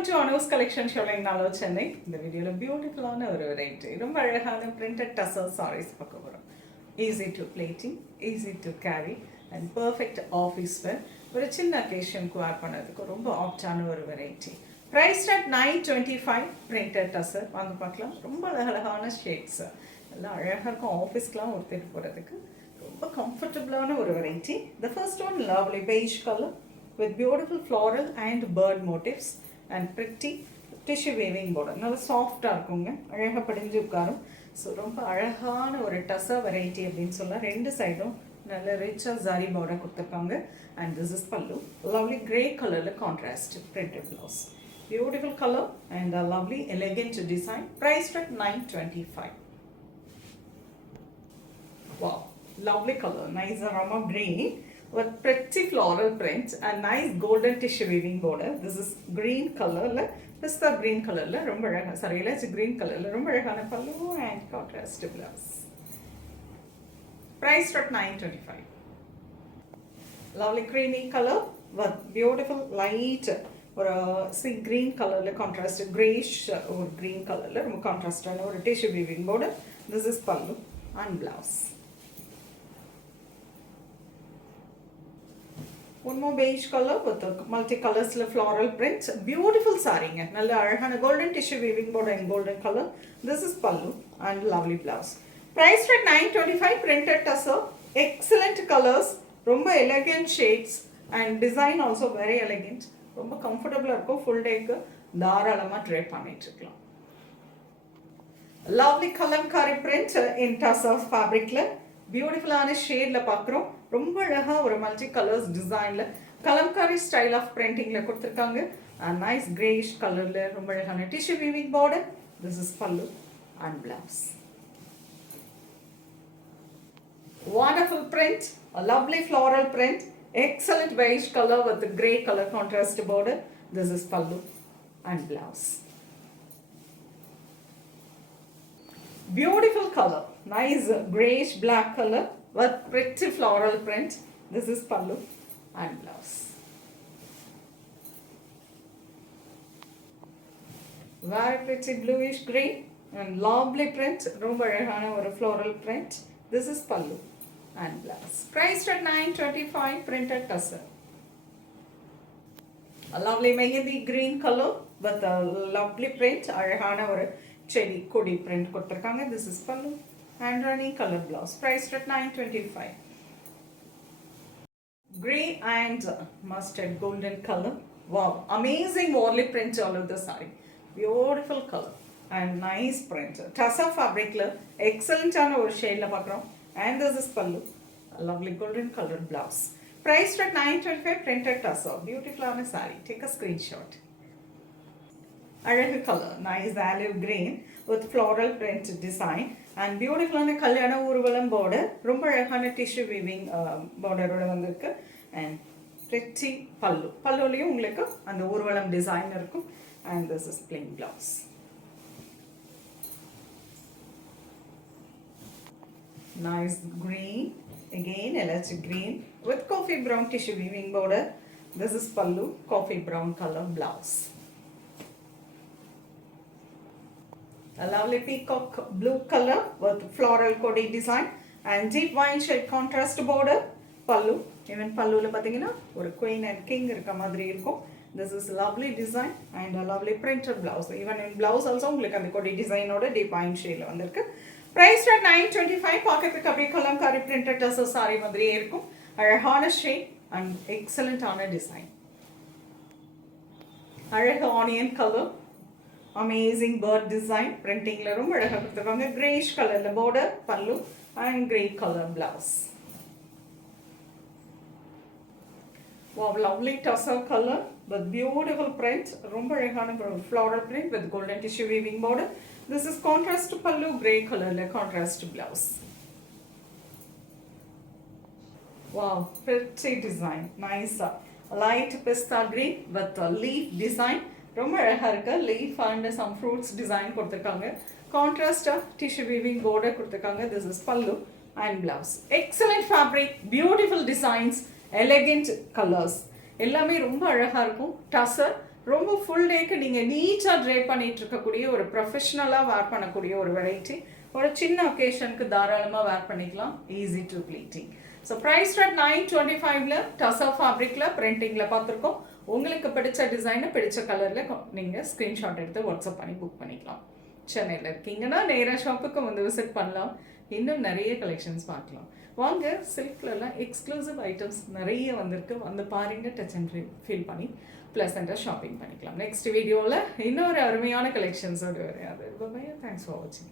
Welcome to Anu's கலெக்ஷன் ஷோலிங் நாளோ சென்னை. இந்த வீடியோவில் பியூட்டிஃபுல்லான ஒரு வெரைட்டி, ரொம்ப அழகான பிரிண்டட் டசல் சாரீஸ் பார்க்க போகிறோம். Easy to pleating, easy to carry and perfect office wear, ஒரு சின்ன அக்கேஷனுக்கு வேர் பண்ணதுக்கு ரொம்ப ஆப்டான ஒரு variety. Price at 925 printed tussar. வாங்க பார்க்கலாம். ரொம்ப அழகழகான ஷேட்ஸ், எல்லாம் அழகாக இருக்கும். ஆஃபீஸ்க்கெலாம் ஒருத்தர் போகிறதுக்கு ரொம்ப கம்ஃபர்டபுளான ஒரு variety. The first one lovely beige color with beautiful floral and bird motifs and pretty tissue weaving border. நல்ல சாஃப்டாக இருக்குங்க, அழகாக படிஞ்சு உட்காரும். ஸோ ரொம்ப அழகான ஒரு டசா வெரைட்டி அப்படின்னு சொல்லலாம். ரெண்டு சைடும் நல்ல ரிச்சாக ஜரி பார்டர் கொடுத்துருக்காங்க. And this is pallu. Lovely grey கலரில் contrast printed blouse. Beautiful colour and lovely elegant design. Price at 925. Wow, lovely color, nice aroma green with pretty floral print and nice golden tissue weaving border. This is green color la, pista green color la, romba azhaga, sorry, it's green color la, romba azhagana pallu and contrast blouse. Price at 925. Lovely creamy color with beautiful light or sea green color la, contrast grayish or green color la, romba contrast ana or tissue weaving border. This is pallu and blouse. One more beige color with the multicolors floral print. Beautiful saree. Nalla alagana golden tissue weaving border in golden color. This is pallu and lovely blouse. Price at 925 printed tussar. Excellent colors, romba elegant shades and design also very elegant. Romba comfortable irukku, full day ku தாராளமா ட்ரை பண்ணிட்டு இருக்கலாம். Lovely kalamkari print in tussar fabric la. பியூட்டிஃபுல்லான ஷேடில் பார்க்குறோம். ரொம்ப அழகாக ஒரு multi colours டிசைனில் கலம்காரி ஸ்டைல் ஆஃப் பிரிண்டிங்கில் கொடுத்துருக்காங்க. நைஸ் கிரேஷ் கலரில் ரொம்ப அழகான tissue weaving border. This is pallu and blouse. Wonderful print, a lovely floral print, excellent beige color with the grey color contrast border. This is pallu and blouse. Beautiful color, nice grayish black color with pretty floral print. This is pallu and blouse. Very pretty bluish green and lovely print, romba azhagana or floral print. This is pallu and blouse. Priced at 925 printed tussar. A lovely mehndi green color with a lovely print, azhagana or செடி கொடி print கொடுத்துருக்காங்க. This is pallu and running colour blouse. Price at 925. Grey and mustard golden color. Wow, amazing warli print all of the saree. Beautiful color and nice print. Tussar fabric la excellent ஆன ஒரு ஷேட்ல பார்க்குறோம். And this is pallu, a lovely golden colored blouse. Price at 925 printed tussar. Beautiful ஆன saree. Take a screenshot. அழகு colour, nice olive green with floral print design and பியூட்டிஃபுல்லான கல்யாண ஊர்வலம் பார்டர். ரொம்ப அழகான டிஷ்யூ வீவிங் பார்டரோட வந்திருக்கு. அண்ட் பிரிட்டி பல்லு, பல்லுலையும் உங்களுக்கு அந்த ஊர்வலம் டிசைன் இருக்கும். And this is plain blouse. Nice green, again electric green with coffee brown tissue weaving border. This is pallu, coffee brown color blouse. A lovely peacock blue color with floral kodi design and deep wine shade contrast border. Pallu, even pallu la pathina or queen and king irukka madri irukum. This is lovely design and a lovely printed blouse. Even in blouse also உங்களுக்கு அந்த kodi design oda deep wine shade la vandirukku. Price at 925. பாக்கிறதுக்கு அப்படியே Kalamkari printed tussar saree மாதிரியே இருக்கும். அழகான shade and excellent ஆன design. அழகு onion color, amazing bird design printing la romba azhaga kuduthirukanga. Grayish color la border, pallu and grey color blouse. Wow, lovely tussar color with beautiful print, romba azhagana floral print with golden tissue weaving border. This is contrast pallu, grey color la contrast blouse. Wow, pretty design, nice light pista green with a leaf design. ரொம்ப அழகாக இருக்கு. Leaf and some fruits design கொடுத்துருக்காங்க. கான்ட்ராஸ்டாக tissue weaving border கொடுத்துருக்காங்க. This is pallu and blouse. Excellent fabric, beautiful designs, elegant colours, எல்லாமே ரொம்ப அழகாக இருக்கும். டசர் ரொம்ப ஃபுல் டேக்கு நீங்கள் நீட்டாக ட்ரே பண்ணிட்டு இருக்கக்கூடிய ஒரு ப்ரொஃபஷ்னலாக வேர் பண்ணக்கூடிய ஒரு வெரைட்டி. ஒரு சின்ன ஒகேஷனுக்கு தாராளமாக வேர் பண்ணிக்கலாம். Easy to pleating. So price at 925ல டசர் ஃபேப்ரிக்கில் பிரிண்டிங்கில் பார்த்துருக்கோம். உங்களுக்கு பிடிச்ச டிசைனை பிடிச்ச கலரில் நீங்கள் ஸ்க்ரீன்ஷாட் எடுத்து வாட்ஸ்அப் பண்ணி புக் பண்ணிக்கலாம். சென்னையில் இருக்கீங்கன்னா நேராக ஷாப்புக்கு வந்து விசிட் பண்ணலாம். இன்னும் நிறைய கலெக்ஷன்ஸ் பார்க்கலாம். வாங்க, சில்க்லலாம் எக்ஸ்க்ளூசிவ் ஐட்டம்ஸ் நிறைய வந்திருக்கு. வந்து பாருங்க, டச் அண்ட் ஃபீல் பண்ணி ப்ளசண்ட்டாக ஷாப்பிங் பண்ணிக்கலாம். நெக்ஸ்ட் வீடியோவில் இன்னொரு அருமையான கலெக்ஷன்ஸோடு வரையாது. தேங்க்ஸ் ஃபார் வாட்சிங்.